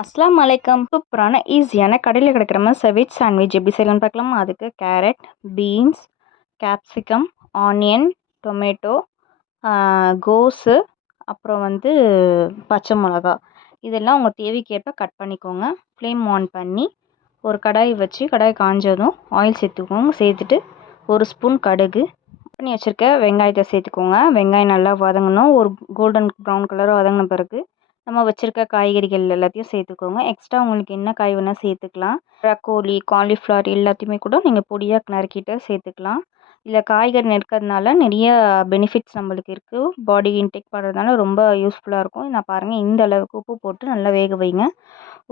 அஸ்ஸலாமு அலைக்கும். சூப்பரான ஈஸியான கடையில் கிடைக்கிற மாதிரி செவிச் சாண்ட்விச் எப்படி செய்யலாம்னு பார்க்கலாமா? அதுக்கு carrot, beans, capsicum, onion, tomato, கோஸு, அப்புறம் பச்சை மிளகா இதெல்லாம் உங்கள் தேவைக்கேற்ப கட் பண்ணிக்கோங்க. ஃப்ளேம் ஆன் பண்ணி ஒரு கடாய் வச்சு கடாய் காஞ்சதும் ஆயில் சேர்த்துக்கோங்க. சேர்த்துட்டு ஒரு ஸ்பூன் கடுகு பண்ணி வச்சுருக்க வெங்காயத்தை சேர்த்துக்கோங்க. வெங்காயம் நல்லா வதங்கணும். ஒரு கோல்டன் ப்ரௌன் கலர் வதங்கின பிறகு நம்ம வச்சுருக்க காய்கறிகள் எல்லாத்தையும் சேர்த்துக்கோங்க. எக்ஸ்ட்ரா உங்களுக்கு என்ன காய் வேணால் சேர்த்துக்கலாம். ப்ரக்கோலி, காலிஃப்ளவர் எல்லாத்தையுமே கூட நீங்கள் பொடியாக நறுக்கிட்டு சேர்த்துக்கலாம். இதில் காய்கறி நறுக்கிறதுனால நிறைய பெனிஃபிட்ஸ் நம்மளுக்கு இருக்குது. பாடி இன்டேக் பண்ணுறதுனால ரொம்ப யூஸ்ஃபுல்லாக இருக்கும். நான் பாருங்கள் இந்த அளவுக்கு உப்பு போட்டு நல்லா வேக வைங்க.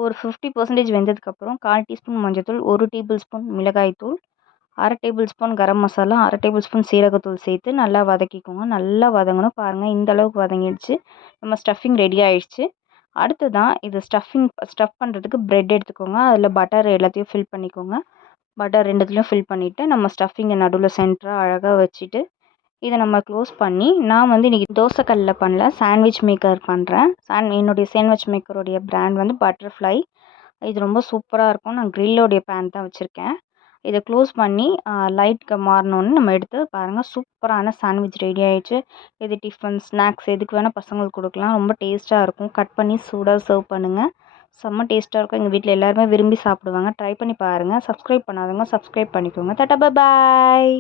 ஒரு 50% வெந்ததுக்கப்புறம் 1/4 டீஸ்பூன் மஞ்சள்தூள், 1 டேபிள் ஸ்பூன் மிளகாய்த்தூள், 1/2 table spoon garam masala, 1/2 table spoon சீரகத்தூள் சேர்த்து நல்லா வதக்கிக்கோங்க. நல்லா வதங்கணும். பாருங்கள் இந்த அளவுக்கு வதங்கிடுச்சு. நம்ம ஸ்டஃபிங் ரெடி ஆயிடுச்சு. அடுத்ததான் இது ஸ்டஃப் பண்ணுறதுக்கு ப்ரெட் எடுத்துக்கோங்க. அதில் பட்டர் எல்லாத்தையும் ஃபில் பண்ணிக்கோங்க. பட்டர் ரெண்டுத்துலேயும் ஃபில் பண்ணிவிட்டு நம்ம ஸ்டஃபிங்கை நடுவில் சென்டராக அழகாக வச்சுட்டு இதை நம்ம க்ளோஸ் பண்ணி நான் இன்றைக்கி தோசைக்கல்லில் பண்ணல, சாண்ட்விச் மேக்கர் பண்ணுறேன். என்னுடைய சாண்ட்விச் மேக்கருடைய பிராண்ட் பட்டர்ஃப்ளை. இது ரொம்ப சூப்பராக இருக்கும். நான் க்ரில்லோடைய பேன் தான் வச்சுருக்கேன். இதை க்ளோஸ் பண்ணி லைட்டுக்கு மாறினோன்னு நம்ம எடுத்து பாருங்கள், சூப்பரான சாண்ட்விச் ரெடி ஆகிடுச்சு. இது டிஃபன், ஸ்நாக்ஸ் எதுக்கு வேணால் பசங்களுக்கு கொடுக்கலாம். ரொம்ப டேஸ்ட்டாக இருக்கும். கட் பண்ணி சூடாக சர்வ் பண்ணுங்கள். செம்ம டேஸ்ட்டாக இருக்கும். எங்கள் வீட்டில் எல்லாருமே விரும்பி சாப்பிடுவாங்க. ட்ரை பண்ணி பாருங்கள். சப்ஸ்கிரைப் பண்ணாதவங்க சப்ஸ்கிரைப் பண்ணிக்கோங்க. டாடா பாய்.